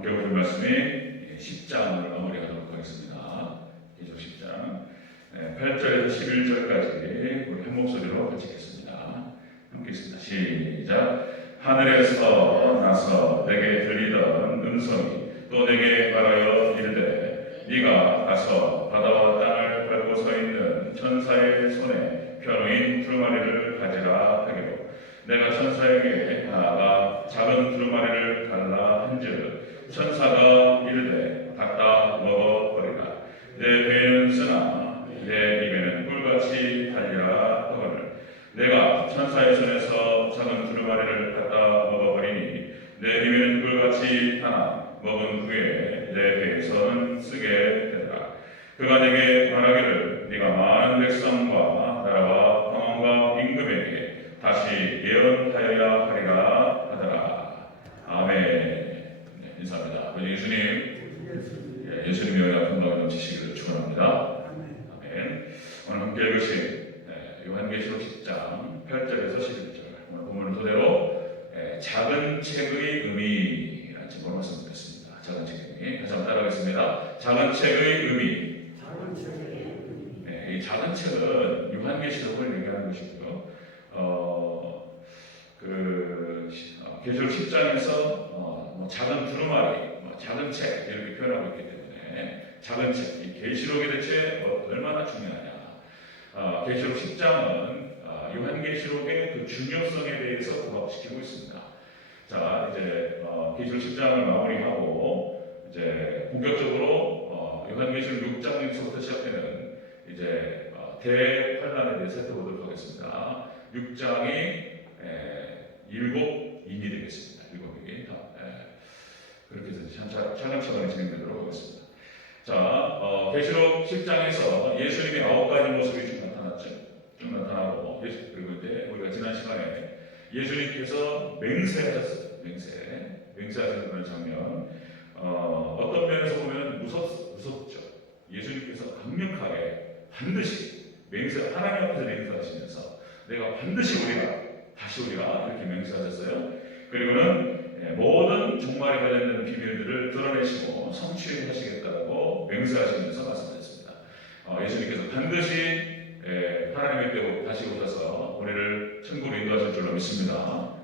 함께 보신 말씀이 10장을 마무리하도록 하겠습니다. 계속 10장 8절에서 11절까지 우리 한 목소리로 같이 읽겠습니다. 함께 읽습니다. 시작. 하늘에서 나서 내게 들리던 음성이 또 내게 말하여 이르되 네가 가서 바다와 땅을 밟고 서 있는 천사의 손에 펴놓인 두루마리를 가지라 하기로 내가 천사에게 나아가 작은 두루마리를 달라 한즉 천사가 이르되 갖다 먹어버리라. 내 배에는 쓰나 내 입에는 꿀같이 달리라 하거늘 내가 천사의 손에서 작은 두루마리를 갖다 먹어버리니 내 입에는 꿀같이 하나 먹은 후에 내 배에서는 쓰게 되리라. 그가 내게 말하기를 네가 많은 백성과 나라와 황원과 임금에게 다시 예언하여야 하리라 하더라. 아멘. 네, 인사합니다. 아버지 예수님, 예수님의 은혜가 풍성하게 넘치시기를 축원합니다. 아멘. 오늘 함께 읽으신 요한계시록 10장 8절에서 11절 오늘 본문을 토대로 작은 책의 의미라는 제목으로 말씀드렸습니다. 작은 책의 의미. 다시 한번 따라하겠습니다. 작은 책의 의미. 이 작은 책은 요한계시록을 얘기하는 것이고요. 계시록 10장에서 작은 두루마리, 작은 책 이렇게 표현하고 있기 때문에 작은 책, 이 계시록이 대체 얼마나 중요하냐? 계시록 10장은 요한계시록의 그 중요성에 대해서 부각시키고 있습니다. 자, 이제 계시록 10장을 마무리하고 이제 본격적으로 요한계시록 6장에서부터 시작되는 이제 대환란에 대해서 살펴보도록 하겠습니다. 6장이 7인이 되겠습니다. 7인이 그렇게 해서 차근차근 진행되도록 하겠습니다. 자, 계시록 10장에서 예수님의 9가지 모습이 쭉 나타났죠. 쭉 나타나고 그리고 이제 우리가 지난 시간에 예수님께서 맹세하셨어요. 맹세하시는 그런 장면. 어떤 면에서 보면 무섭죠. 예수님께서 강력하게 반드시 하나님 앞에서 맹세하시면서 내가 반드시 다시 오리라 이렇게 맹세하셨어요. 그리고는 모든 종말에 관련된 비밀들을 드러내시고 성취하시겠다고 맹세하시면서 말씀하셨습니다. 예수님께서 반드시 하나님의 때로 다시 오셔서 우리를 천국으로 인도하실 줄로 믿습니다.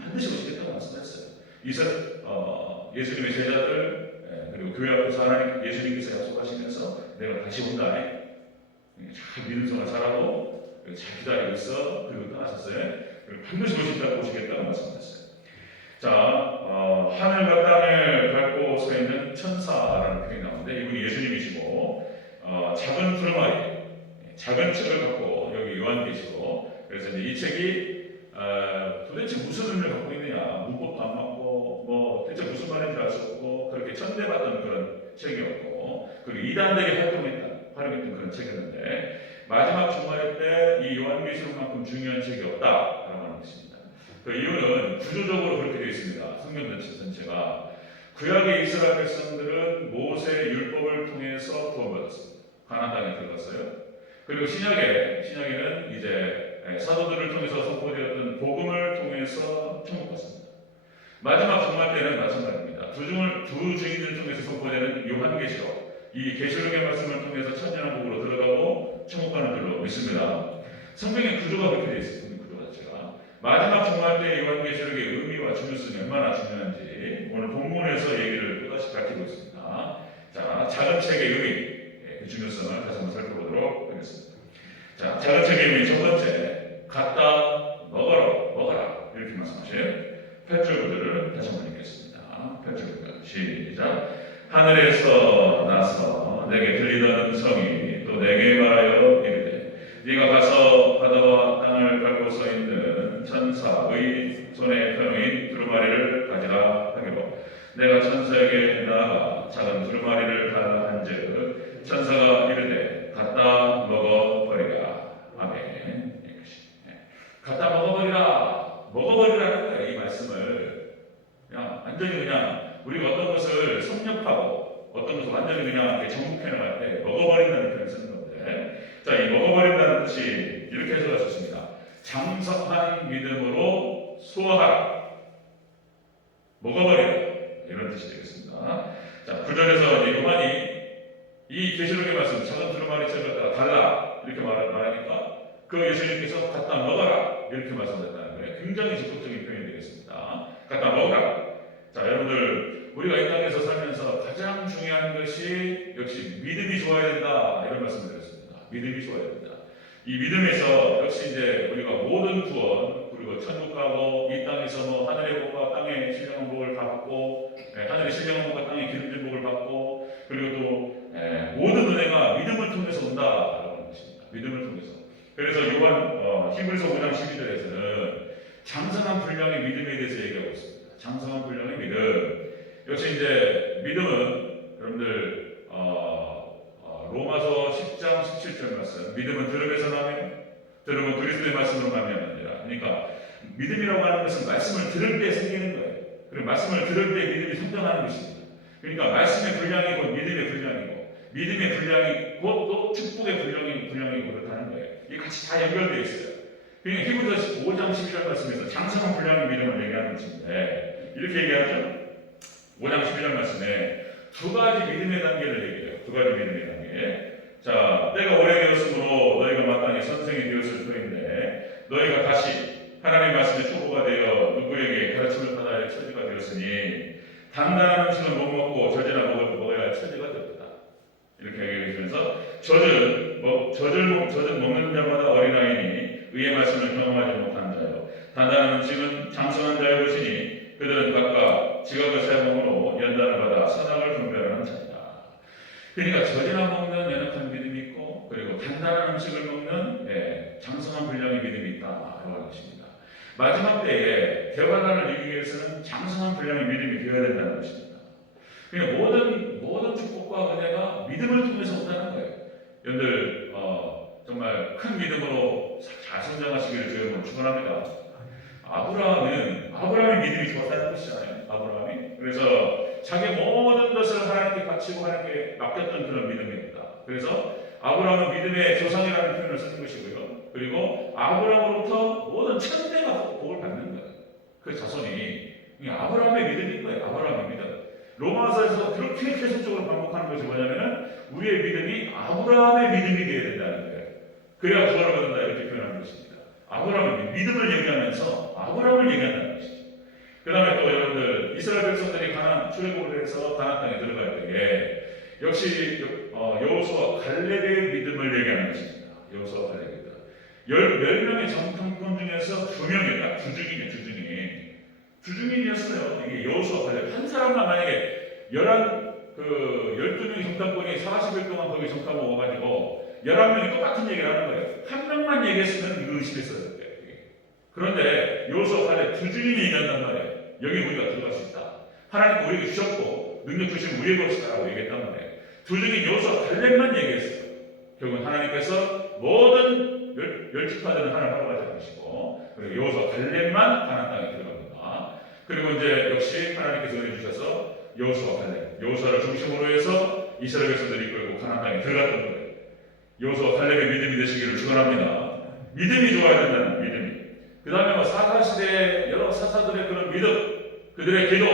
반드시 오시겠다고 말씀하셨어요. 예수님의 제자들 그리고 교회 앞에서 예수님께서 약속하시면서 내가 다시 온다. 잘 믿는 생활 잘하고 잘 기다리고 있어. 그리고 떠나셨어요. 그리고 반드시 오시겠다고 말씀하셨어요. 자, 하늘과 땅을 밟고 서 있는 천사라는 표현이 나오는데 이분이 예수님이시고 작은 두루마리, 작은 책을 갖고 여기 요한계시록 그래서 이제 이 책이 도대체 무슨 의미를 갖고 있느냐 문법도 안 맞고 대체 무슨 말인지 알 수 없고 그렇게 천대받던 그런 책이었고 그리고 이단되게 활용했던 그런 책이었는데 마지막 종말 때 이 요한계시록만큼 중요한 책이 없다라고 하는 것입니다. 그 이유는 구조적으로 그렇게 되어 있습니다. 성경 전체가 구약의 이스라엘 백성들은 모세의 율법을 통해서 구원받았습니다. 가나안 땅에 들어갔어요. 그리고 신약에는 이제 사도들을 통해서 선포되었던 복음을 통해서 천국받습니다. 마지막 종말 때는 마찬가지입니다. 두 증인을 통해서 선포되는 요한계시록 이 계시록의 말씀을 통해서 천년왕국으로 들어가고 천국 가는 줄로 믿습니다. 성경의 구조가 그렇게 되어 있습니다. 구조 자체가 마지막 종말 때 요한계시록의 의미와 중요성이 얼마나 중요한지 오늘 본문에서 얘기를 또다시 밝히고 있습니다. 자, 작은 책의 의미, 그 중요성을 다시 한번 살펴보도록 하겠습니다. 자, 작은 책의 의미 첫 번째, 갖다 먹어라 이렇게 말씀하셔요. 8절 구절을 다시 한번 읽겠습니다. 8절 시작. 하늘에서 나서 내게 들리던 음성이 또 내게 말하여 이르되 네가 가서 바다와 땅을 밟고 서 있는 천사의 손에 펴놓인 두루마리를 가지라 하기로 내가 천사에게 나아가 작은 두루마리를 달라 한즉 천사가 이르되 갖다 먹어버리라. 아멘. 갖다 먹어버리라는 거예요. 이 말씀을 완전히 우리가 어떤 것을 섭렵하고 어떤 것을 완전히 그냥 정복해 나갈 때 먹어버린다는 표현을 쓰는 건데 자, 이 먹어버린다는 뜻이 이렇게 해석할 수 있습니다. 장성한 믿음으로 소화하라. 먹어버리라. 이런 뜻이 되겠습니다. 그 예수님께서 갖다 먹어라 이렇게 말씀하셨다는 거예요. 굉장히 적극적인 표현이 되겠습니다. 갖다 먹어라. 자, 여러분들 우리가 이 땅에서 살면서 가장 중요한 것이 역시 믿음이 좋아야 된다 이런 말씀을 드렸습니다. 믿음이 좋아야 된다. 이 믿음에서 역시 이제 우리가 모든 구원 그리고 천국 가고 이 땅에서 뭐 하늘의 복과 땅의 신령한 복을 다 받고 하늘의 신령한 복과 땅의 기름진 복을 받고 그리고 또 모든 은혜가 믿음을 통해서 온다라고 하는 것입니다. 믿음을 통해서. 그래서 요한 히브리서 5장 12절에서는 장성한 분량의 믿음에 대해서 얘기하고 있습니다. 장성한 분량의 믿음. 역시 이제 믿음은 여러분들 로마서 10장 17절 말씀. 믿음은 들음에서 나며 들음은 그리스도의 말씀으로 말미암느니라. 그러니까 믿음이라고 하는 것은 말씀을 들을 때 생기는 거예요. 그리고 말씀을 들을 때 믿음이 성장하는 것입니다. 그러니까 말씀의 분량이 곧 믿음의 분량이고 믿음의 분량이 곧 또 축복의 분량이고 그렇다는 거예요. 이게 같이 다 연결되어 있어요. 그러니까 히브리서 5장 12절 말씀에서 장성한 분량의 믿음을 얘기하는 것인데 이렇게 얘기하죠. 5장 12절 말씀에 두 가지 믿음의 단계를 얘기해요. 두 가지 믿음의 단계. 자, 때가 오래되었으므로 너희가 마땅히 선생이 되었을 터인데 너희가 다시 하나님의 말씀에 초보가 되어 누구에게 가르침을 받아야 할 처지가 되었으니 단단한 음식은 못 먹고 젖이나 먹어야 할 처지가 되었다. 이렇게 얘기해 주면서 젖은 먹는 자마다 어린아이니 의의 말씀을 경험하지 못한 자요. 단단한 음식은 장성한 자의 것이니 그들은 각각 지각을 사용으로 연단을 받아 선악을 분별하는 자이다. 그러니까 젖이나 먹는 연약한 믿음이 있고 그리고 단단한 음식을 먹는 장성한 분량의 믿음이 있다라고 하는 것입니다. 마지막 때에 대환란을 이기기 위해서는 장성한 분량의 믿음이 되어야 된다는 것입니다. 그러니까 모든 축복과 은혜가 믿음을 통해서 온다는 거예요. 여러분들 정말 큰 믿음으로 잘 성장하시기를 주님으로 축원합니다. 아브라함의 믿음이 좋았다는 것이잖아요. 아브라함이. 그래서 자기 모든 것을 하나님께 바치고 하나님께 맡겼던 그런 믿음입니다. 그래서 아브라함은 믿음의 조상이라는 표현을 쓰는 것이고요. 그리고 아브라함으로부터 모든 천대가 복을 받는 거예요. 그 자손이 아브라함의 믿음인 거예요. 아브라함의 믿음. 로마서에서 그렇게 계속적으로 반복하는 것이 뭐냐면은 우리의 믿음이 아브라함의 믿음이 되어야 된다는 거예요. 그래야 구원을 받는다 이렇게 표현하는 것입니다. 아브라함의 믿음을 얘기하면서 아브라함을 얘기한다는 것이죠. 그 다음에 또 여러분들 이스라엘 백성들이 출애굽을 해서 가나안 땅에 들어갈 때에 역시 여호수아 갈렙의 믿음을 얘기하는 것입니다. 여호수아 갈렙의 믿음. 10명의 정탐꾼 중에서 2명이다. 주중인이었어요. 이게 여호수아 갈렙. 한 사람만 만약에 12명의 정탐꾼이 40일 동안 거기 정탐을 오가지고 11명이 똑같은 얘기를 하는 거예요. 한 명만 얘기했으면 이거 의심했어요. 그런데 여호수아 갈렙 주중인이 얘기한단 말이에요. 여기 우리가 들어갈 수 있다. 하나님께 우리에게 주셨고 능력 주신 우리의 것이다라고 얘기했단 말이에요. 주중인 여호수아 갈렙만 얘기했어요. 결국은 하나님께서 모든 10지파들은 하나님 허락하지 않으시고 그리고 여호수아 갈렙만 가나안 땅에 들어갑니다. 그리고 이제 역시 하나님께서 은혜 주셔서 여호수아 갈렙, 여호수아를 중심으로 해서 이스라엘 백성들이 이끌고 가나안 땅에 들어갔던 거예요. 여호수아 갈렙의 믿음이 되시기를 축원합니다. 믿음이 좋아야 된다는 믿음이. 그 다음에 사사시대의 여러 사사들의 그런 믿음, 그들의 기도,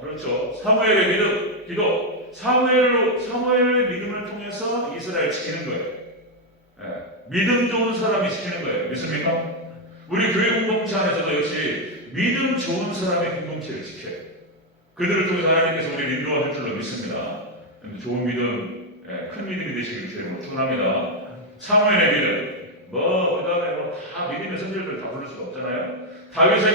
그렇죠. 사무엘의 믿음, 기도, 사무엘의 믿음을 통해서 이스라엘 지키는 거예요. 믿음 좋은 사람이 지키는 거예요. 믿습니까? 우리 교회 공동체 안에서도 역시 믿음 좋은 사람의 공동체를 지켜요. 그들을 통해서 하나님께서 우리를 인도할 줄로 믿습니다. 좋은 믿음, 큰 믿음이 되시길 주님으로 축원합니다. 사무엘의 믿음. 그 다음에 다 믿음의 선지자들 다 부를 수가 없잖아요. 다윗의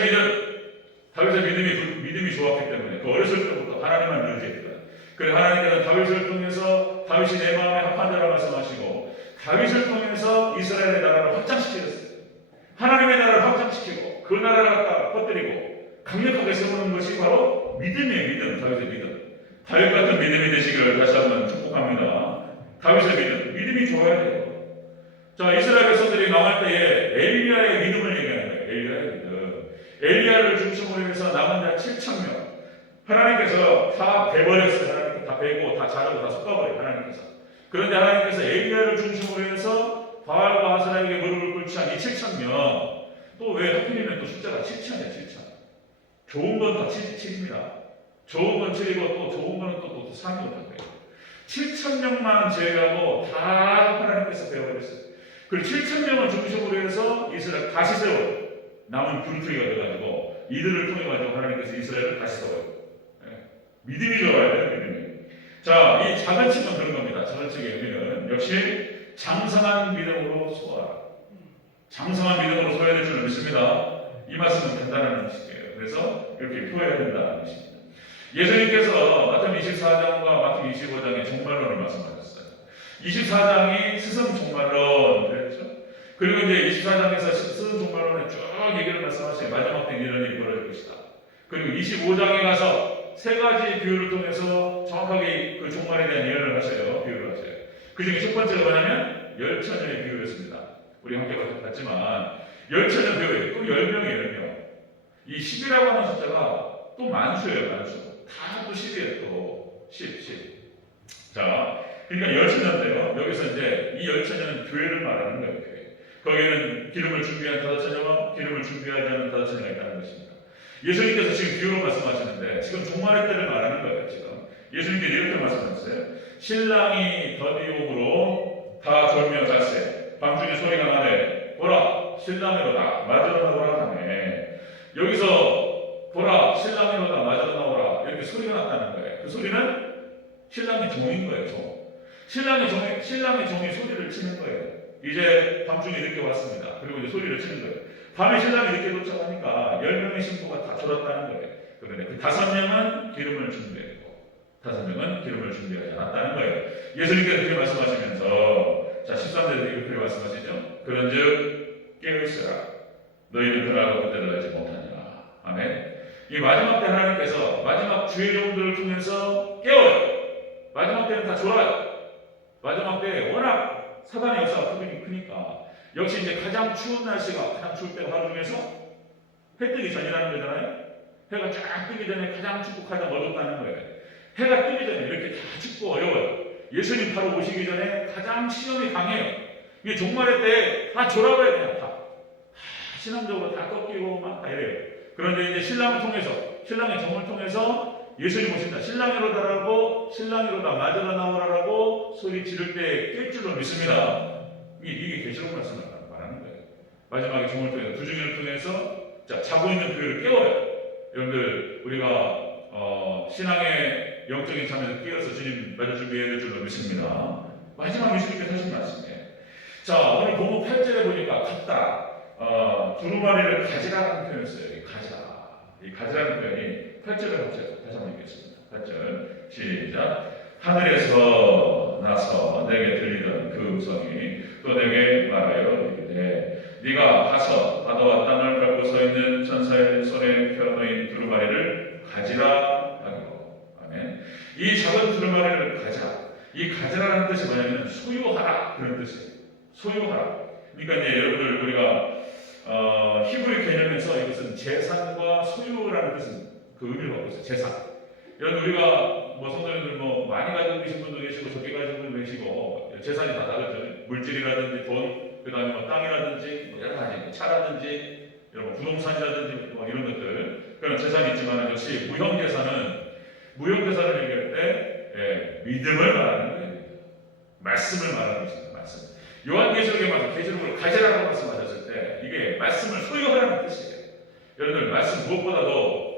믿음이 좋았기 때문에 그 어렸을 때부터 하나님만 의지했다. 그래 하나님께서는 다윗을 통해서 다윗이 내 마음에 합한 자라 말씀하시고 다윗을 통해서 이스라엘의 나라를 확장시켰어요. 하나님의 나라를 확장시키고 그 나라를 갖다 퍼뜨리고 강력하게 세우는 것이 바로 믿음의 믿음, 다윗의 믿음. 다윗 같은 믿음이 되시기를 다시 한번 축복합니다. 다윗의 믿음이 좋아야 돼요. 자, 이스라엘 백성들이 나갈 때에 엘리야의 믿음을 얘기하는 거예요. 엘리야의 믿음. 엘리야를 중심으로 해서 남은 자 7,000명. 하나님께서 다 베버렸어요. 하나님께서 다 베고 다 자르고 다 섞어버려요. 하나님께서. 그런데 하나님께서 엘리야를 중심으로 해서 바알과 아스라에게 무릎을 꿇지 한 이 7,000명. 또 왜 하필이면 또 숫자가 7,000이에요. 7,000. 좋은 건 다 7입니다. 좋은 건 7이고 또 좋은 거는 또 3이고 다 그래요. 7,000명만 제외하고 다 하나님께서 베어버렸어요. 그리고 7,000명을 중심으로 해서 이스라엘 다시 세워 남은 굴투기가 돼가지고 이들을 통해 가지고 하나님께서 이스라엘을 다시 세워요. 믿음이 좋아야 돼요. 믿음이. 자, 이 작은 칙은 그런 겁니다. 작은 칙의 의미는 역시 장성한 믿음으로 소화하라. 장성한 믿음으로 소화해야 될 줄 믿습니다. 이 말씀은 간단한 뜻이에요. 그래서 이렇게 표해야 된다는 것입니다. 예수님께서 마태복음 24장과 마태복음 25장의 종말론을 말씀하셨어요. 24장이 스승 종말론 그랬죠. 그리고 이제 24장에서 스승 종말론에 쭉 얘기를 말씀하셔요. 마지막 때 이런 일이 벌어질 것이다. 그리고 25장에 가서 세 가지 비유를 통해서 정확하게 그 종말에 대한 예언을 하셔요. 비유를 하셔요. 그 중에 첫 번째가 뭐냐면 열처녀의 비유였습니다. 우리 함께 봤지만 열처녀 비유예요. 또 10명이에요. 10명. 이 10이라고 하는 숫자가 또 만수예요. 만수. 다 또 10이에요. 또 10. 자, 그러니까 열처녀인데요. 여기서 이제 이 열처녀는 교회를 말하는 거예요. 교회. 거기에는 기름을 준비한 5처녀와 기름을 준비하지 않은 5처녀가 있다는 것입니다. 예수님께서 지금 비유로 말씀하시는데 지금 종말의 때를 말하는 거예요. 지금 예수님께서 이렇게 말씀하셨어요. 신랑이 더디옥으로 다 졸며 잤세. 밤중에 소리가 나네. 보라 신랑이로다 맞으러 나오라 하네. 여기서 보라 신랑이로다 맞으러 나오라 이렇게 소리가 났다는 거예요. 그 소리는 신랑의 종인 거예요. 종. 신랑의 종이 소리를 치는 거예요. 이제 밤중에 늦게 왔습니다. 그리고 이제 소리를 치는 거예요. 밤에 신랑이 늦게 도착하니까 10명의 신부가 다 졸았다는 거예요. 그런데 그 5명은 기름을 준비했고 5명은 기름을 준비하지 않았다는 거예요. 예수님께서 그렇게 말씀하시면서 자 13절에 이렇게 말씀하시죠. 그런즉 깨어있으라 너희는 들어가고 그때를 알지 못하니라. 아멘. 이 마지막 때 하나님께서 마지막 주의 종들을 통해서 깨워요. 마지막 때는 다 졸아요. 마지막 때 워낙 사단의 역사가 크니까 역시 이제 가장 추운 날씨가 가장 추울 때가 하루 중에서 해 뜨기 전이라는 거잖아요. 해가 쫙 뜨기 전에 가장 춥고 가장 어둡다는 거예요. 해가 뜨기 전에 이렇게 다 춥고 어려워요. 예수님 바로 오시기 전에 가장 시험이 강해요. 이게 종말의 때 다 졸아버려야 돼요. 다 신앙적으로 다 꺾이고 막 이래요. 그런데 이제 신랑을 통해서 신랑의 정을 통해서 예수님 오신다. 신랑이로다라고 신랑이로다 맞으러 나오라라고 소리 지를 때 깰 줄로 믿습니다. 이게 계시록 말씀을 말하는 거예요. 마지막에 종을 통해서 두 중인을 통해서 자 자고 있는 교회를 깨워요. 여러분들 우리가 신앙의 영적인 참에서 깨어서 주님 맞을 준비해야 될 줄로 믿습니다. 마지막 예수님께서 하신 말씀이에요. 자 오늘 본문 8절에 보니까 갔다 두루마리를 가지라는 표현을 써요. 이 가지라는 표현이 8절에 다시 한번 읽겠습니다. 8절 시작. 하늘에서 나서 내게 들리던 그 음성이 또 내게 말하여 이르되 네가 가서 바다와 땅을 밟고 서 있는 천사의 손에 펴놓인 두루마리를 가지라 하기로. 아멘. 이 작은 두루마리를 가지라. 이 가지라는 뜻이 뭐냐면 소유하라 그런 뜻이에요. 소유하라. 그러니까 이제 여러분들 우리가 히브리 개념에서 이것은 재산과 소유라는 뜻은 그 의미를 갖고 있어요. 재산. 여러분 우리가 성도님들 많이 가지고 계신 분도 계시고 적게 가지고 분도 계시고 재산이 다 다르죠. 물질이라든지 돈, 그다음에 땅이라든지 여러 가지 차라든지 여러분 부동산이라든지 이런 것들 그런 재산이 있지만 역시 무형재산을 얘기할 때 믿음을 말하는 거예요. 말씀을 말하는 것입니다. 말씀. 요한계시록에 말씀 계시록을 가지라고 말씀하셨을 때 이게 말씀을 소유하라는 뜻이에요. 여러분들 말씀 무엇보다도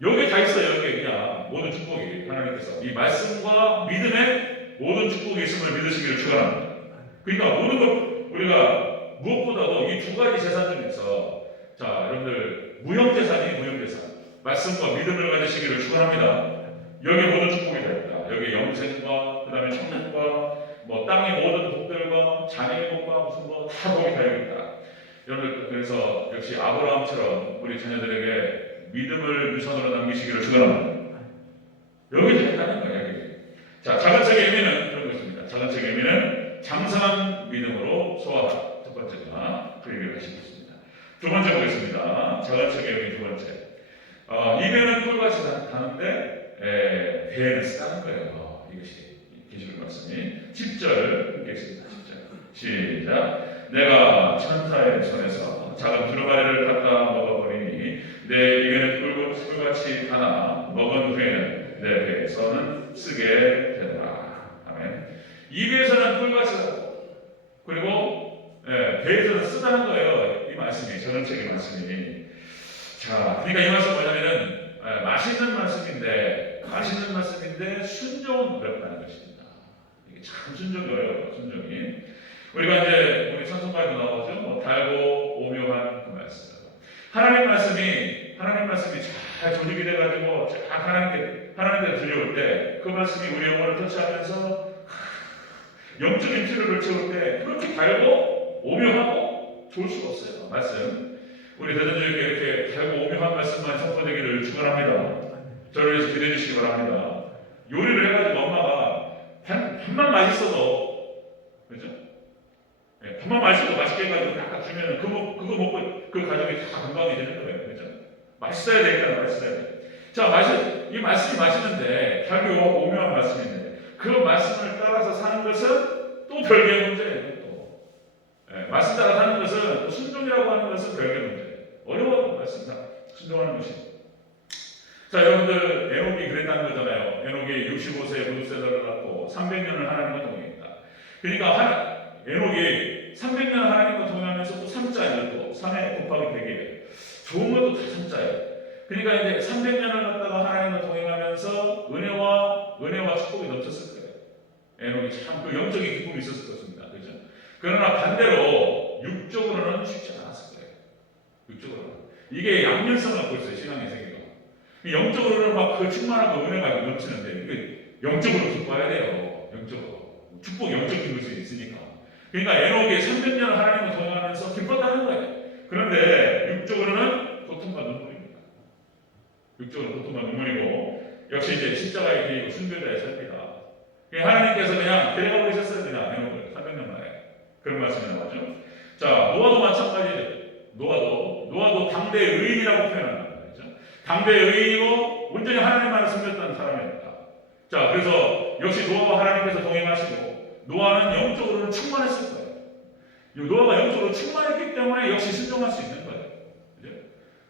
여기 다 있어요. 여기 그냥 모든 축복이 하나님께서 이 말씀과 믿음에 모든 축복이 있음을 믿으시기를 축원합니다. 그러니까 모든 것 우리가 무엇보다도 이 두 가지 재산 중에서 자 여러분들 무형재산이 무형재산 말씀과 믿음을 가지시기를 축원합니다. 여기 모든 축복이 다 있다. 여기 영생과 그 다음에 천국과 땅의 모든 복들과 자녀의 복과 무슨 다 복이 다 여기 있다. 여러분들 그래서 역시 아브라함처럼 우리 자녀들에게 믿음을 유산으로 남기시기를 축원합니다. 여기 다 있다는 거예요. 여기. 자 작은 책의 의미는 그런 것입니다. 작은 책의 의미는 장성한 믿음으로 소화하라. 첫 번째가 그 얘기를 하시고 있습니다. 두 번째 보겠습니다. 작은 책의 의미 두 번째. 입에는 꿀같이 다는데 배에는 쓰다는 거예요. 이것이 계시록 말씀이 10절 읽겠습니다. 10절 시작. 내가 천사의 손에서 작은 두루마리를 갖다 먹어버리니 내 입에는 꿀같이 다나 먹은 후에는 내 배에서는 쓰게 되더라. 아멘. 입에서는 꿀같이 다고 그리고 배에서는 쓰다는 거예요. 이 말씀이, 전원책의 말씀이. 자, 그러니까 이 말씀 뭐냐면은 맛있는 말씀인데 순종은 어렵다는 것입니다. 이게 참 순종이 어려워요. 순종이. 우리가 이제 우리 찬송가에도 나오죠. 뭐 달고 오묘한 그 말씀. 하나님 말씀이 잘 조직이 돼가지고 잘 하나님께 들려올 때 그 말씀이 우리 영혼을 터치하면서 영적인 필요를 채울 때 그렇게 달고 오묘하고 좋을 수가 없어요. 말씀. 우리 대전주교회 이렇게 달고 오묘한 말씀만 선포되기를 축원합니다. 저를 위해서 기도해 주시기 바랍니다. 요리를 해가지고 엄마가 밥만 맛있어도, 그죠? 네, 밥만 맛있어도 맛있게 해가지고 딱 주면 그거 먹고 그 가정이 다 건강이 되는 거예요. 그죠? 맛있어야 되니까 맛있어야 돼. 자, 이 말씀이 맛있는데 달고 오묘한 말씀인데 그 말씀을 따라서 사는 것은 또 별개의 문제예요. 또 말씀 따라 사는 것은 또 순종이라고 하는 것은 별개의 문제예요. 어려운 말씀이다. 순종하는 것이. 자, 여러분들 에녹이 그랬다는 거잖아요. 에녹이 65세에 부두세다를 갖고 300년을 하나님과 동행했다. 그러니까 에녹이 300년 하나님과 동행하면서 또 3자예요. 또 3회 곱하기 100이에요. 좋은 것도 다 3자예요. 그러니까 이제 300년을 갖다가 하나님과 동행하면서 은혜와 축복이 넘쳤을 거예요. 에녹이 참 그 영적인 기쁨이 있었을 것입니다. 그죠? 그러나 반대로 육적으로는 쉽지 않았을 거예요. 육적으로는. 이게 양면성을 갖고 있어요. 신앙의 세계가. 영적으로는 막 그 충만하고 은혜가 넘치는데 이게 영적으로 기뻐야 돼요. 영적으로. 축복 영적인 것이 있으니까. 그러니까 에녹이 300년을 하나님과 동행하면서 기뻤다는 거예요. 그런데 육적으로는 고통과 눈물입니다. 육적으로 고통과 눈물이고 역시 이제 십자가의 길이고 순교자의 삶이다. 하나님께서 그냥 데려가고 계셨어요. 그냥 에녹을 300년 만에. 그런 말씀이 나오죠. 자, 노아도 마찬가지죠. 노아도 당대의 의인이라고 표현합니다. 그렇죠? 당대의 의인이고 온전히 하나님만을 섬겼던 사람입니다. 자, 그래서 역시 노아와 하나님께서 동행하시고 노아는 영적으로는 충만했을 거예요. 노아가 영적으로 충만했기 때문에 역시 순종할 수 있는 거예요. 그죠?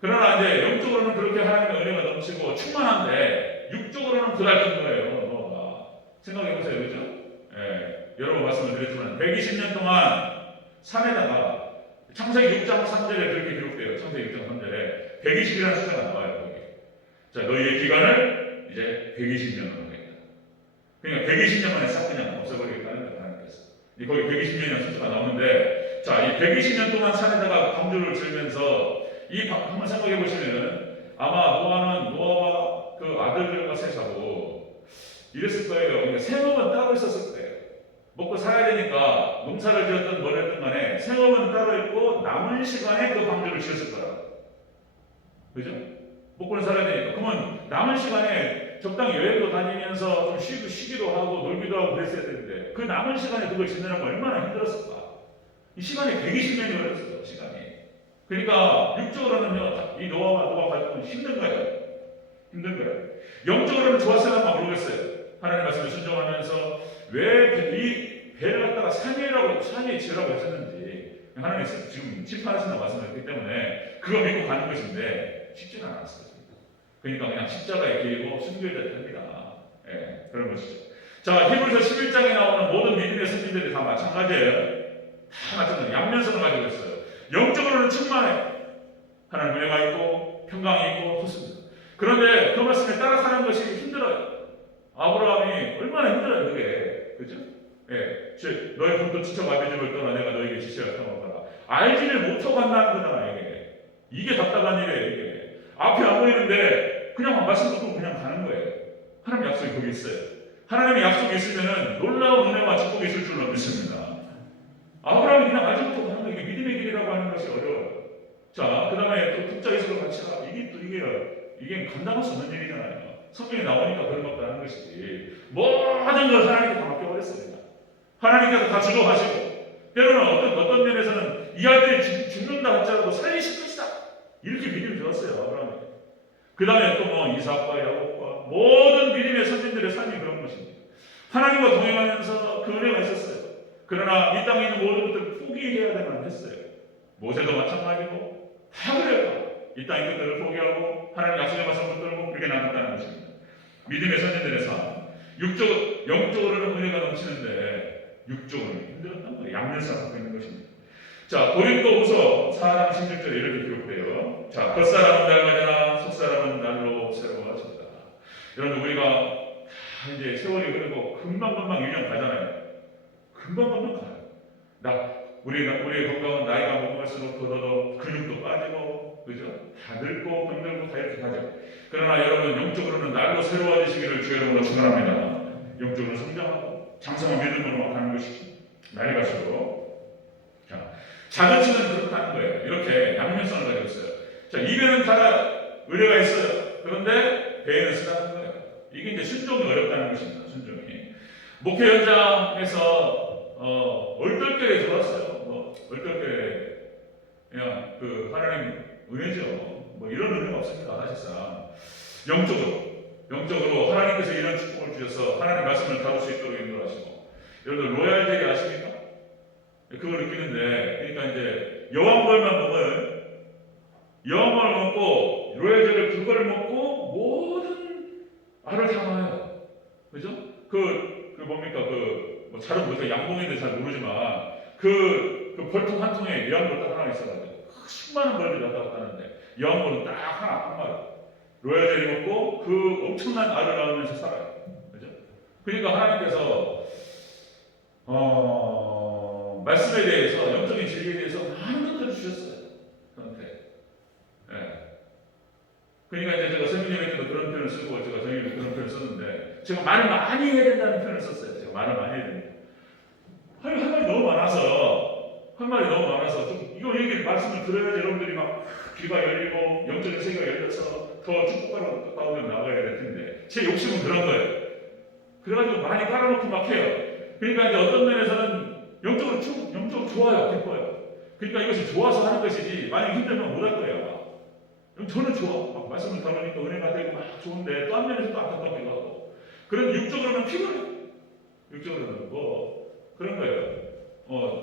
그러나 이제 영적으로는 그렇게 하나님의 은혜가 넘치고 충만한데 육적으로는 고달픈 거예요. 노아가. 생각해 보세요. 그죠? 예, 여러 번 말씀을 드렸지만 120년 동안 산에다가 창세기 6장 3절에 그렇게 기록돼요. 창세기 6장 3절에 120이라는 숫자가 나와요. 거기. 자, 너희의 기간을 이제 120년으로 하겠다. 그러니까 120년 만에 싹 그냥 없애버리겠다는 거예요. 하나님께서. 거기 120년이라는 숫자가 나오는데, 자, 이 120년 동안 산에다가 방주를 지으면서 한번 생각해 보시면 아마 노아와 그 아들들과 셋하고 이랬을 거예요. 그러니까 생업은 따로 있었을 거예요. 먹고 살아야 되니까 농사를 지었든 뭘 했든 간에 생업은 따로 있고 남은 시간에 그 방주를 지었을 거라. 그죠? 먹고는 살아야 되니까. 그러면 남은 시간에 적당히 여행도 다니면서 좀 쉬기도 하고 놀기도 하고 그랬어야 되는데 그 남은 시간에 그걸 짓느라고 얼마나 힘들었을까. 이 시간이 120년이 걸렸어요. 시간이. 그러니까 육적으로는요. 이 노아가 가지고는 힘든 거예요. 힘든 거예요. 영적으로는 좋았을까 모르겠어요. 하나님 말씀을 순종하면서 왜 이 배를 갖다가 산위에 지으라고 하셨는지 하나님 지금 심판하신다고 말씀하셨기 때문에 그거 믿고 가는 것인데 쉽지는 않았어요. 그러니까 그냥 십자가의 길이고 순교자의 삶이다. 예, 그런 것이죠. 자, 히브리서 11장에 나오는 모든 믿음의 선진들이 다 마찬가지예요. 다 마찬가지예요. 양면성을 가지고 있어요. 영적으로는 충만해요. 하나님 은혜가 있고 평강이 있고 좋습니다. 그런데 그 말씀에 따라 사는 것이 힘들어요. 아브라함이 얼마나 힘들어요, 그게. 그죠? 예. 너의 분도 지쳐 아비집을 떠나 내가 너에게 지시할 터먹어라. 알지를 못하고 간다는 거잖아, 이게. 이게 답답한 일이에요, 이게. 앞이 안 보이는데 그냥 말씀 듣고 그냥 가는 거예요. 하나님 약속이 거기 있어요. 하나님의 약속이 있으면은 놀라운 은혜와 축복이 있을 줄로 믿습니다. 아브라함이 그냥 알지 못하고 하는 거, 이게 믿음의 길이라고 하는 것이 어려워요. 자, 그 다음에 또 국자에서도 같이 가. 이게 감당할 수 없는 일이잖아요. 성경에 나오니까 그런 것도 하는 것이지. 모든 걸 하나님께 다 맡겨버렸습니다. 하나님께서 다 주도하시고, 때로는 어떤 면에서는 이 아들이 죽는다 할지라도 살리실 것이다. 이렇게 믿음이 들었어요, 아브라함이. 그 다음에 또 뭐 이삭과 야곱과 모든 믿음의 선진들의 삶이 그런 것입니다. 하나님과 동행하면서 그 은혜가 있었어요. 그러나 이 땅에 있는 모든 것들을 포기해야 되만 했어요. 모세도 마찬가지고 다 그래요. 이 땅의 것들을 포기하고 하나님 약속의 말씀을 붙들고 그렇게 나갔다는 것입니다. 믿음의 선진들의 삶. 영적으로는 은혜가 넘치는데 육적으로는 힘들었던 거예요. 양면성을 갖고 있는 것입니다. 자, 고린도후서 4장 16절에 이렇게 기록돼요. 자, 겉사람은 낡아지나 속사람은 날로 새로워진다. 여러분, 우리가 다 이제 세월이 흐르고 금방금방 1년 가잖아요. 금방금방 가요. 우리의 건강은 나이가 먹을수록 더더더 근육도 빠지고, 그죠? 다 늙고 병들고 다 이렇게 가죠. 그러나 여러분, 영적으로는 날로 새로워지시기를 주의 이름으로 축원합니다. 영적으로 성장하고 장성한 믿음으로 가는 것이 나이 갈수록. 자, 자존심은 그렇다는 거예요. 이렇게 양면성을 가지고 있어요. 자, 입에는 다 의뢰가 있어요. 그런데 배에는 쓰다는 거예요. 이게 이제 순종이 어렵다는 것입니다. 순종이. 목회 현장에서 얼떨결에 들어왔어요. 얼떨결에 그냥 그 하나님 은혜죠. 뭐 이런 은혜가 없습니다. 사실상 영적으로 하나님께서 이런 축복을 주셔서 하나님 말씀을 다룰 수 있도록 인도하시고, 여러분들 로얄 젤리 아십니까? 그걸 느끼는데, 그러니까 이제 여왕벌 먹고 로얄 젤리 그걸 먹고 모든 알을 담아요. 그죠? 그 뭡니까? 뭐 잘은 모르죠. 양봉인데 잘 모르지만 그 벌통 한 통에 여왕벌 딱 하나 있어가지고 수많은 벌들이 왔다 갔다 하는데 여왕벌은 딱 한 마리 로얄 젤리 먹고 그 엄청난 알을 낳으면서 살아요. 그죠? 그러니까 하나님께서 말씀에 대해서, 영적인 진리에 대해서 많은 것들을 주셨어요. 저한테. 네. 그러니까 이제 제가 선생님에게도 그런 표현을 쓰고, 제가 저에게도 그런 표현을 썼는데, 제가 말을 많이 해야 된다는 표현을 썼어요. 제가 말을 많이 해야 됩니다. 할 말이 너무 많아서, 좀 이거 얘기 말씀을 들어야지 여러분들이 막 귀가 열리고 영적인 세계가 열려서 더 축복하러 가운데 나가야 될 텐데, 제 욕심은 그런 거예요. 그래가지고 많이 깔아놓고 막 해요. 그러니까 이제 어떤 면에서는 영적으로 좋아요, 기뻐요. 그러니까 이것이 좋아서 하는 것이지, 만약 힘들면 못 할 거예요. 저는 좋아. 막 말씀을 들으니까 은혜가 되고 막 좋은데, 또 한 면에서 또 안타깝기도 하고. 그런 육적으로는 피곤해. 육적으로는 그런 거예요.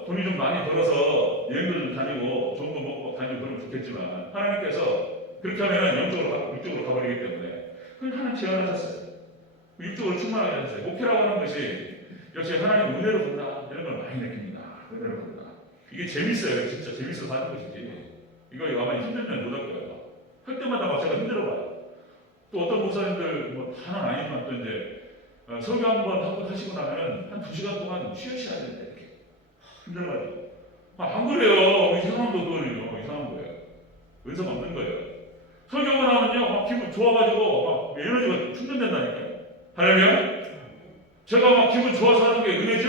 돈이 좀 많이 벌어서 여행도 좀 다니고 좋은 거 먹고 다니고 그러면 좋겠지만, 하나님께서 그렇게 하면 육적으로 가버리기 때문에 그냥 하나님 제안하셨어요. 육적으로 충만하게 하셨어요. 목회라고 하는 것이 역시 하나님 은혜로 본다, 이런 걸 많이 느낍니다. 은혜로 본다. 이게 재밌어요. 진짜 재밌어서 하는 것이지, 이거 아마 힘들면 못 할 거예요. 할 때마다 막 제가 힘들어봐요. 또 어떤 목사님들 다는 아니지만 또 이제 설교 한번 하시고 나면 한 2시간 동안 쉬어야 되는데 이렇게 힘들어가지고 안 그래요. 이상한 거거든요. 이상한 거예요. 은사가 없는 거예요. 설교가 나오면요 막 기분 좋아가지고 막 에너지가 충전된다니까요. 할렐루야. 제가 막 기분 좋아서 하는 게 은혜죠?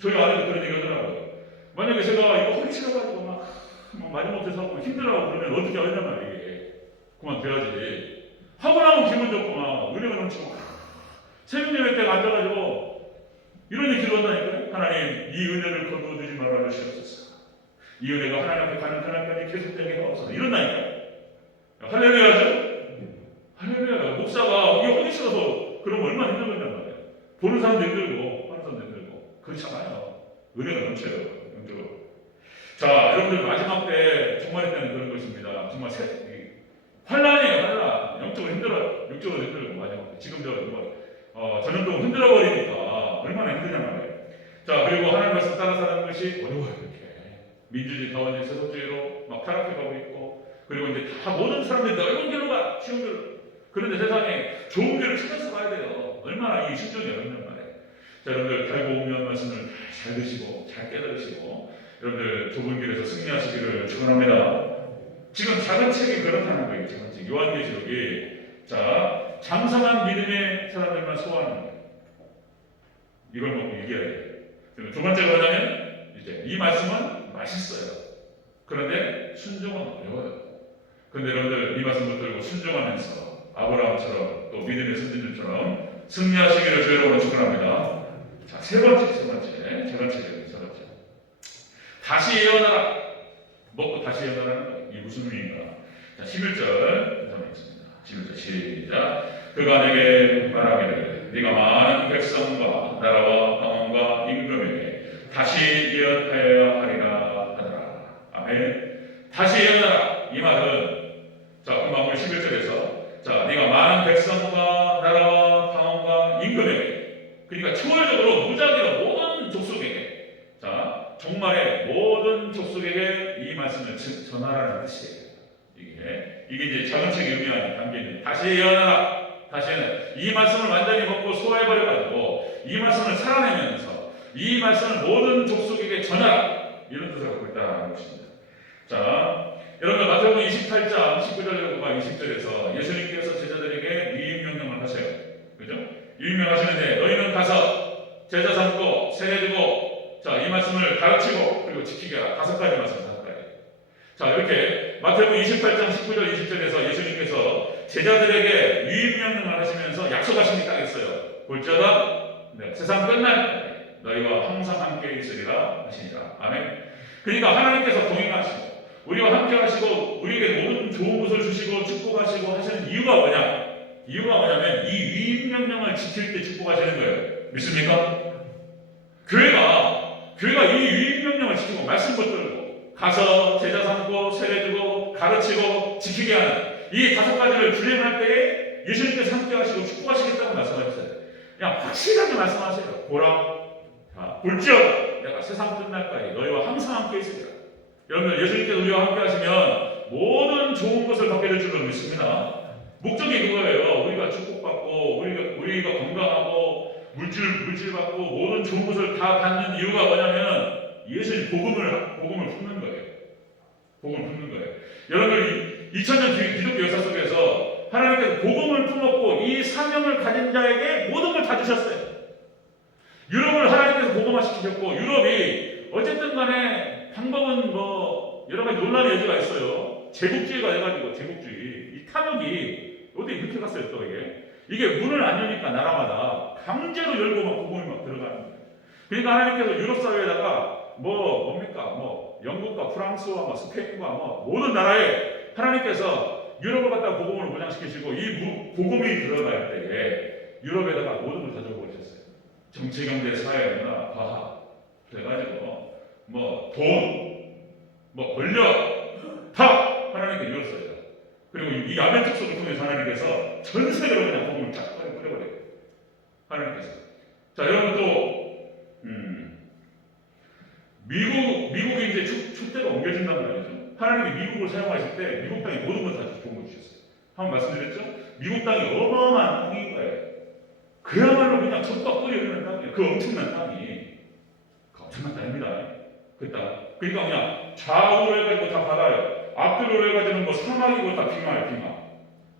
저희 아내도 그런 얘기 하더라고요. 만약에 제가 이거 허리 치러가지고 막 마지못해서 하고 힘들어하고 그러면 어떻게 하냐 말이에요. 그만둬야지. 하고 나면 기분 좋고 막 은혜가 넘치고 새벽 예배 때 앉아가지고 이런 얘기 기도한다니까요. 하나님, 이 은혜를 거두어두지 말아 주시옵소서. 이 은혜가 하나님 앞에 가는 그날까지 계속되게 하옵소서. 이런다니까요. 할렐루야죠? 할렐루야. 목사가 이게 허리 치러서 그러면 얼마나 힘들겠단 말이에요. 보는 사람도 힘들고 하는 사람도 힘들고 그렇잖아요. 은혜가 넘쳐요. 영적으로. 자, 여러분들 마지막 때 종말의 때는 그런 것입니다. 정말 환란이에요. 환란. 영적으로 힘들어요. 육적으로 힘들고 마지막 때. 지금 전염병 흔들어버리니까 얼마나 힘드냐 말이에요. 자, 그리고 하나님 말씀 따라 사는 것이 어려워요. 이렇게 민주주의, 다원주의, 세속주의로 막 타락해가고 있고, 그리고 이제 다 모든 사람들이 넓은 길로 가, 쉬운 길로. 그런데 세상에 좋은 길을 찾아서 가야 돼요. 얼마나 이 신종이 어렵냔 말이에요. 자, 여러분들 달고 오면 말씀을 잘 드시고 잘 깨달으시고 여러분들 좁은 길에서 승리하시기를 축원합니다. 지금 작은 책이 그렇다는 거예요. 작은 책 요한계시록이. 자, 장성한 믿음의 사람들만 소화하는 거예요. 이걸 먹고 얘기해야 돼요. 두 번째가 뭐냐면 이제 이 말씀은 맛있어요. 그런데 순종은 어려워요. 그런데 여러분들 이 말씀을 들고 순종하면서 아브라함처럼 또 믿음의 선진들처럼 승리하시기를 주의 이름으로 축원합니다. 자, 세 번째. 다시 예언하라. 먹고 다시 예언하라는 거예요. 이게 무슨 의미인가? 자, 11절 읽겠습니다. 11절 시작. 그가 내게 말하기를 네가 많은 백성과 나라와 강원과 임금에게 다시 예언하여야 하리라 하더라. 아멘. 다시 예언하라. 이 말은 자, 금방 우리 11절에서 자, 네가 많은 백성과 나라와 강원과 임금에게, 그러니까 초월적으로 무작위로 모든 족속에게, 자, 종말에 모든 족속에게 이 말씀을 전하라는 뜻이에요. 이게 이제 작은 책에 의미하는 담기는 다시 예언하라. 다시는 이 말씀을 완전히 먹고 소화해버려가지고 이 말씀을 살아내면서 이 말씀을 모든 족속에게 전하라. 이런 뜻을 갖고 있다는 것입니다. 자, 여러분 마태복음 28장 19절과 20절에서 예수님께서 제자들에게 위임 명령을 하세요. 그죠? 위임 명하시는데 너희는 가서 제자 삼고 세례주고 자, 이 말씀을 가르치고 그리고 지키게 하라. 5가지 말씀 5가지. 자, 이렇게 마태복음 28장 19절 20절에서 예수님께서 제자들에게 위임 명령을 하시면서 약속하신 게 딱 있어요. 볼지어다 세상 끝날 너희와 항상 함께 있으리라 하시니라. 아멘. 그러니까 하나님께서 동행하시고 우리와 함께 하시고 우리에게 모든 좋은 것을 주시고 축복하시고 하시는 이유가 뭐냐? 이유가 뭐냐면 이 위임 명령을 지킬 때 축복하시는 거예요. 믿습니까? 교회가 이 위임 명령을 지키고 말씀 붙들고 가서 제자 삼고 세례주고 가르치고 지키게 하는 이 5가지를 준행할 때에 예수님께서 함께 하시고 축복하시겠다고 말씀하셨어요. 그냥 확실하게 말씀하세요. 보라, 볼지어다 내가 세상 끝날까지 너희와 항상 함께 있으리라. 여러분 예수님께서 우리와 함께 하시면 모든 좋은 것을 받게 될 줄로 믿습니다. 목적이 그거예요. 우리가 축복받고 우리가 건강하고 물질 받고 모든 좋은 것을 다 받는 이유가 뭐냐면 예수님 복음을 품는 거예요. 복음을 품는 거예요. 여러분 2000년 기독교 역사 속에서 하나님께서 복음을 품었고 이 사명을 가진 자에게 모든 걸 다 주셨어요. 유럽을 하나님께서 복음화 시키셨고 유럽이 어쨌든 간에 방법은 뭐 여러 가지 논란의 여지가 있어요. 제국주의가 돼가지고 제국주의 이 탐욕이 어디 이렇게 갔어요. 또 이게 문을 안 여니까 나라마다 강제로 열고 막 복음이 막 들어가는 거예요. 그러니까 하나님께서 유럽 사회에다가 뭡니까 영국과 프랑스와 스페인과 모든 나라에 하나님께서 유럽을 갖다가 복음을 무장시키시고 이 복음이 들어갈 때에 유럽에다가 모든 걸 다 적어버리셨어요. 정치, 경제, 사회, 문화, 과학 그래가지고 돈, 권력 다 하나님께 이뤘어요. 그리고 이 아멘 특속을 통해서 하나님께서 전 세계로 그냥 복음을 쫙 뿌려버려요. 하나님께서. 자, 여러분 또 미국이 이제 축대가 옮겨진단 말이죠. 하나님이 미국을 사용하실 때 미국 땅에 모든 걸 다 좋은 거 주셨어요. 한번 말씀드렸죠? 미국 땅이 어마어마한 땅인 거예요. 그야말로 그냥 젖과 꿀이 흐르는 땅이에요. 그 엄청난 땅이. 그 엄청난 땅입니다. 그 땅. 그러니까 그냥 좌우로 해가지고 다 바다예요. 앞뒤로 해가지고 사막이고 다 빙하예요, 빙하.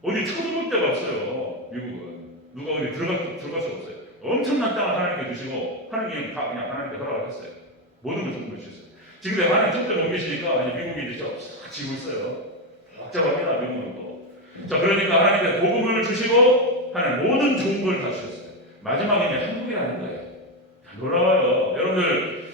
어디 쳐다볼 데가 없어요, 미국은. 누가 어디 들어갈 수가 없어요. 엄청난 땅을 하나님께 주시고, 하나님이 다 그냥 하나님께 허락을 했어요. 모든 걸 전부 주셨어요. 지금 내가 하나님 첫째 옮기시니까 미국이 이제 싹 지고 있어요. 복잡합니다, 미국은 또. 자, 그러니까 하나님께 복음을 주시고, 하나님 모든 좋은 걸 다 주셨어요. 마지막에 이제 한국이라는 거예요. 놀라워요. 여러분들,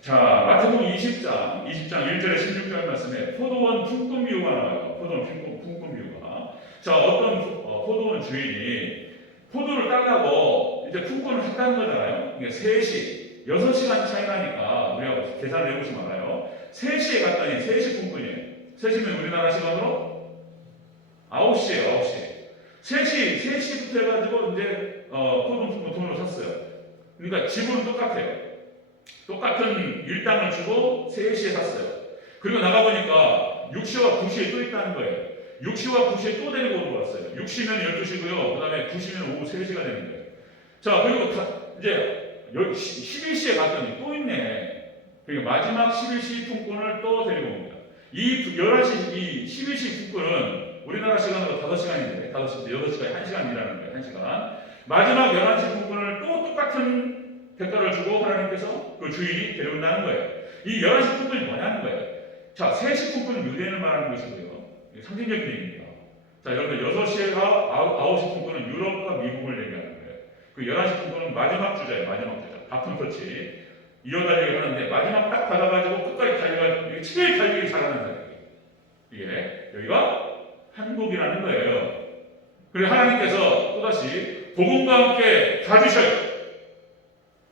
자, 마태복음 20장 1절에 16절 말씀에 포도원 품꾼 비유가 나와요. 포도원 품꾼 비유가. 자, 어떤 포도원 주인이 포도를 따려고 이제 품꾼을 했다는 거잖아요. 이게 3시, 6시간 차이 나니까 우리가 계산을 해보시면 알아요. 3시에 갔더니 3시 품꾼이에요. 3시면 우리나라 시간으로 9시에요, 9시. 3시부터 해가지고 이제 포도원 품꾼 돈으로 샀어요. 그러니까 지분은 똑같아요. 똑같은 일당을 주고 3시에 샀어요. 그리고 나가보니까 6시와 9시에 또 있다는 거예요. 6시와 9시에 또 데리고 들어왔어요. 6시면 12시고요. 그 다음에 9시면 오후 3시가 되는 거예요. 자, 그리고 이제 11시에 갔더니 또 있네. 그러니까 마지막 11시 품꾼을 또 데리고 옵니다. 이 11시, 이 11시 품꾼은 우리나라 시간으로 5시간인데, 5시부터 8시까지 1시간 일하는 거예요. 1시간. 마지막 11시 품꾼을 또 똑같은 대가를 주고 하나님께서 그 주인이 데려온다는 거예요. 이 11시 품꾼이 뭐냐는 거예요. 자, 3시 품꾼은 유대인을 말하는 것이고요. 상징적인 얘기입니다. 자, 여러분들 6시와 9시 품꾼은 유럽과 미국을 얘기하는 거예요. 그 11시 품꾼은 마지막 주자예요. 마지막 주자. 바톤 터치. 이어달리기 하는데 마지막 딱 받아가지고 끝까지 달리가 제일 달리기 잘하는 사람이에요. 이게 여기가 한국이라는 거예요. 그리고 하나님께서 또다시 복음과 함께 다 주셔요.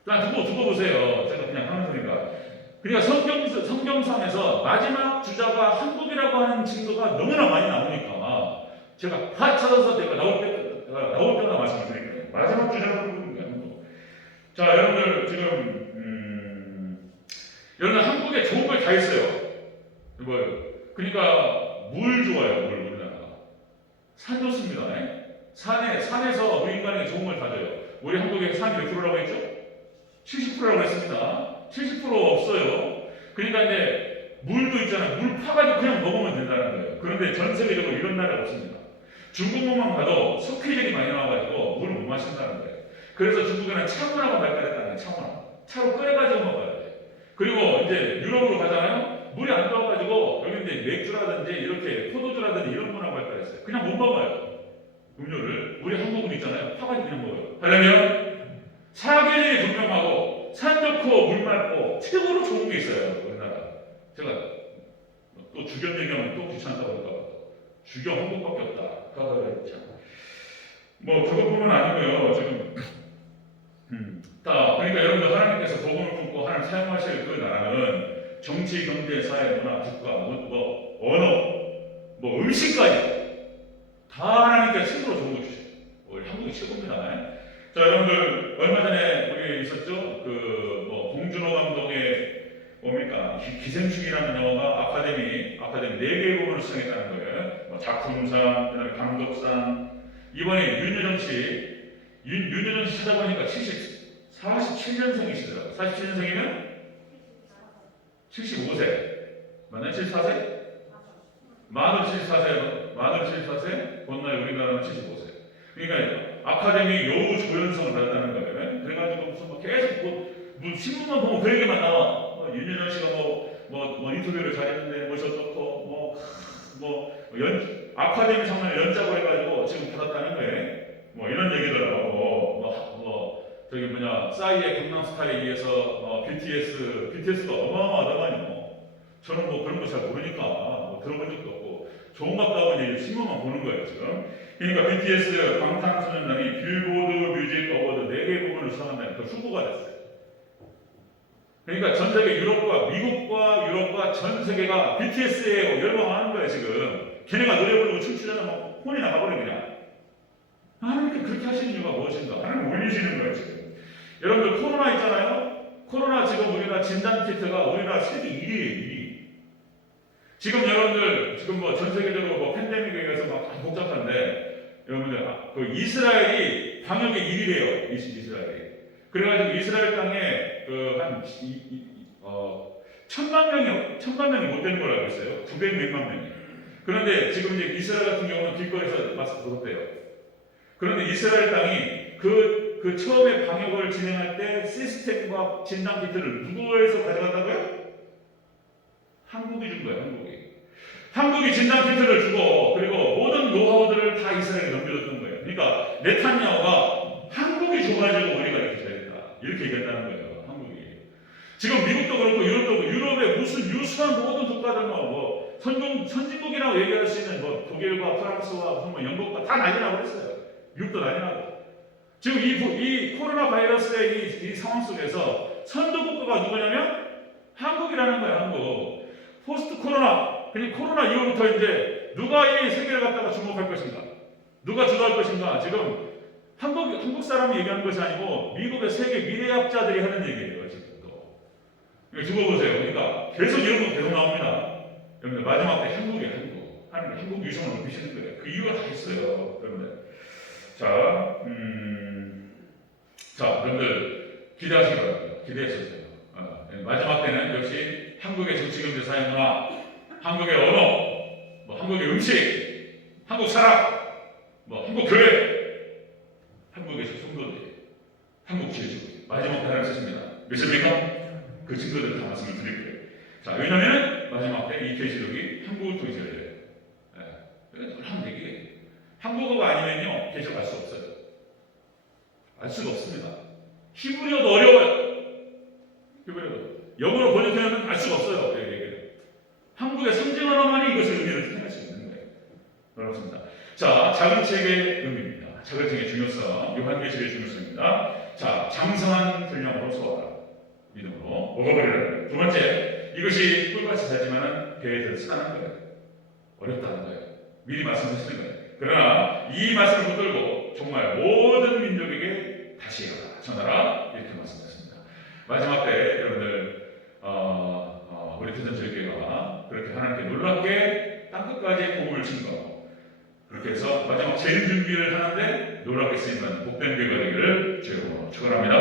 두고 보세요. 제가 그냥 하는 소리가. 그러니까 성경상에서 마지막 주자가 한국이라고 하는 증거가 너무나 많이 나오니까 제가 다 찾아서 제가 나올 때마다 말씀을 드릴게요. 마지막 주자가 한국입니다. 자, 여러분들 지금 산에서 우리 인간에게 좋은 걸 다 줘요. 우리 한국에 산이 몇 프로라고 했죠? 70%라고 했습니다. 70% 없어요. 그러니까 이제 물도 있잖아요. 물 파가지고 그냥 먹으면 된다는 거예요. 그런데 전 세계적으로 이런 나라가 없습니다. 중국만 가도 석회질이 많이 나와가지고 물을 못 마신다는 거예요. 그래서 중국에는 차문화가 발달했다는 거예요. 차문화. 차로 끓여가지고 먹어야 돼요. 그리고 이제 유럽으로 가잖아요. 물이 안 나와가지고 여기 이제 맥주라든지 이렇게 포도주라든지 이런 문화가 발달했어요. 그냥 못 먹어요. 음료를. 우리 한국은 있잖아요. 파가지고 그냥 먹어요. 하려면 사계절이 분명하고 산 좋고 물 맑고 최고로 좋은 게 있어요. 우리나라. 제가 또 주견 얘기하면 또 귀찮다고 할까봐. 주견 한국밖에 없다. 뭐 그것뿐만 아니고요. 지금 그러니까 여러분들 하나님께서 복음을 품고 하나님 사용하실 그 나라는 정치, 경제, 사회, 문화, 국가, 뭐 언어, 뭐 음식까지 다 하나님께서 최고로 좋은 거 주셔요. 우리 한국이 최고입니다. 자, 여러분들 얼마 전에 우리 있었죠? 뭐 봉준호 감독의 뭡니까? 기생충이라는 영화가 아카데미 4개의 부분을 수상했다는 거예요. 뭐 작품상, 그다음에 감독상. 이번에 윤여정 씨 찾아보니까 47년생이시더라고요. 47년생이면 75세. 맞나요? 74세? 만으로 74세? 본나이 우리나라는 75세. 그러니까 아카데미 여우 조연상을 받았다는 거예요. 그래가지고 무슨 뭐 계속 뭐 신문만 보면 그 얘기만 나와. 윤여정 씨가 뭐 인터뷰를 잘했는데 뭐 저렇고 아카데미 상을 연작을 해가지고 지금 받았다는 거예요. 뭐 이런 얘기더라고. 저기 싸이의 강남 스타일에 의해서 BTS가 어마어마하다만요. 저는 뭐 그런 거 잘 모르니까 들어본 적도 없고 좋은 것 같다고 이제 신문만 보는 거예요 지금. 그러니까 BTS 방탄소년단이 빌보드 뮤직 어워드 4개 부분을 수상한다는 그 후보가 됐어요. 그러니까 전 세계 미국과 유럽과 전 세계가 BTS에 열광하는 거예요 지금. 걔네가 노래 부르고 춤추려면 혼이 나가버려 그냥. 하나님께 그렇게 하시는 이유가 무엇인가? 하나님 올리시는 거예요 지금. 여러분들 코로나 있잖아요. 코로나 지금 우리가 진단 키트가 우리나라 세계 1위예요 1위. 지금 여러분들 뭐 전 세계적으로 뭐 팬데믹에 의해서 막 복잡한데 여러분들 그 이스라엘이 방역에 1위래요 이스라엘이. 그래가지고 이스라엘 땅에 한 1,000만 명이 못 되는 걸 알고 있어요. 900몇만 명이. 그런데 지금 이제 이스라엘 같은 경우는 길거리에서 마스크 벗었대요. 그런데 이스라엘 땅이 그 처음에 방역을 진행할 때 시스템과 진단 키트를 누구에서 가져갔다고요? 한국이 준 거예요. 한국이 진단 키트를 주고 그리고 모든 노하우들을 다 이스라엘에 넘겨줬던 거예요. 그러니까 네탄야후가 한국이 줘가지고 우리가 이렇게 해야 된다. 이렇게 얘기했다는 거예요. 한국이. 지금 미국도 그렇고 유럽도 그렇고 유럽의 무슨 유수한 모든 국가들 선진국이라고 얘기할 수 있는 독일과 프랑스와 무슨 영국과 다 난리 나고 그랬어요. 미국도 난리 나고. 지금 이 코로나 바이러스의 이 상황 속에서 선도국가가 누구냐면 한국이라는 거예요. 한국. 포스트 코로나. 그러니까 코로나 이후부터 이제 누가 이 세계를 갖다가 주목할 것인가? 누가 주도할 것인가? 지금 한국 사람이 얘기하는 것이 아니고 미국의 세계 미래학자들이 하는 얘기예요. 지금 또. 두고 보세요. 그러니까 계속 이런 거 계속 나옵니다. 여러분들 마지막 때 한국이에요. 하나님 한국 위성을 높이시는 거예요. 그 이유가 다 있어요. 여러분들. 자, 여러분들 기대하시기 바랍니다. 기대했었어요. 마지막 때는 역시 한국의 정치, 경제, 사회, 문화, 한국의 언어, 한국의 음식, 한국 사람, 한국 교회, 한국의 성도들, 한국 제주 마지막 하나를 쓰십니다. 믿습니까? 그 증거들 다 말씀을 드릴 거예요. 자, 왜냐하면 마지막 때 이 계시록이 한국을 통해서 열려요. 놀라운 얘기예요. 한국어가 아니면요 계시록 알 수 없어요. 알 수가 없습니다. 히브리어도 어려워요. 영어로 번역하면 알 수가 없어요. 한국의 상징 언어만이 이것의 의미를 표현할 수 있는 거예요. 그렇습니다. 자, 작은 책의 의미입니다. 작은 책의 중요성, 요한계시록의 중요성입니다. 자, 장성한 분량으로 소화하라. 믿음으로 먹어버리라. 두 번째, 이것이 꿀같이 달지만은 배에 들어가는 거예요. 어렵다는 거예요. 미리 말씀하시는 거예요. 그러나 이 말씀을 붙들고 정말 모든 민족에게 다시 전하라 이렇게 말씀하셨습니다. 마지막 때 여러분들 우리 대전제일교회가 그렇게 하나님께 놀랍게 땅끝까지 복음을 증거 그렇게 해서 마지막 재림 준비를 하는데 노력할 수 있는 복된 교회가 되기를 주의 이름으로 축원합니다.